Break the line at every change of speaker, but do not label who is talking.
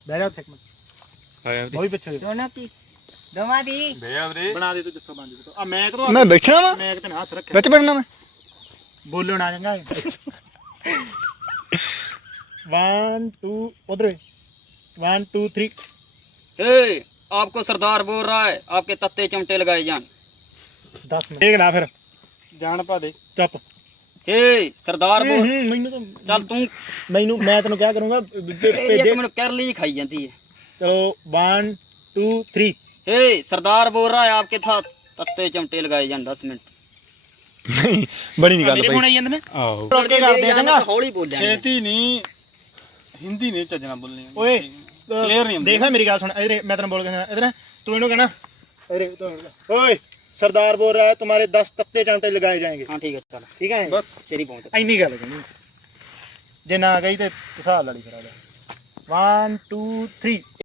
ਬਹਿ ਜਾ ਉੱਥੇ ਇੱਕ ਮਿੰਟ
ਆਇਆ
ਉਹ ਵੀ ਪਿੱਛੇ
ਦੋਨੋਂ ਕੀ ਦੋਵਾਂ ਦੀ
ਭਈਆ ਵੀਰੇ
ਬਣਾ ਦੇ ਤੂੰ ਜਿੱਥੋਂ ਬਣ ਜਿੱਥੋਂ ਆ ਮੈਂ ਕਦੋਂ
ਮੈਂ ਬੈਠਣਾ ਵਾ
ਮੈਂ ਕਿਤੇ ਨਾ ਹੱਥ ਰੱਖਿਆ
ਵਿੱਚ ਬੈਠਣਾ ਮੈਂ
ਬੋਲੋ ਨਾ ਚੰਗਾ 1 2 ਉਧਰ 1 2 3
हे आपको सरदार बोल रहा है आपके तत्ते चमटे लगाए जान
10 ਮਿੰਟ ਦੇਖ ਲੈ ਫਿਰ ਜਾਣ ਪਾ ਦੇ ਚੁੱਪ
हे सरदार बोल
ਮੈਨੂੰ ਤਾਂ
चल तू
ਮੈਂ ਤੈਨੂੰ ਕਿਆ ਕਰੂੰਗਾ
एक मिनट कैरली खाई जाती है
ਚਲੋ 1 2 3
हे सरदार बोल रहा है आपके था तत्ते चमटे लगाए जान 10 मिनट
ਨਹੀਂ ਬੜੀ ਨਹੀਂ ਗੱਲ
ਮੇਰੇ
ਭਾਈ
ਫੋਨ ਆਈ ਜਾਂਦੇ ਨੇ
ਆਹੋ
ਰੋਕ ਕੇ ਕਰਦੇ ਆ ਚੰਗਾ
हौली बोल जाएंगे
ਛੇਤੀ ਨਹੀਂ ਹਿੰਦੀ ਨਹੀਂ ਚੱਜਣਾ ਬੋਲਣੀ
ਓਏ
ਕਲੀਅਰ ਨਹੀਂ ਹੁੰਦੀ
ਦੇਖ ਮੇਰੀ ਗੱਲ ਸੁਣ ਇਧਰ ਮੈਂ ਤੈਨੂੰ ਬੋਲ ਕੇ ਇਧਰ ਤੂੰ ਇਹਨੂੰ ਕਹਿਣਾ ਇਧਰ ਓਏ सरदार बोल रहा है तुम्हारे 10 तत्ते चांटे लगाए जाएंगे
हाँ ठीक है चल
ठीक है
ਬਸ
तेरी पहुंच
ਇੰਨੀ ਗੱਲ ਕਹਿਣੀ ਜੇ ਨਾ ਗਈ ਤੇ ਹਿਸਾਬ ਲਾ ਲਈ ਫਿਰ 1 2 3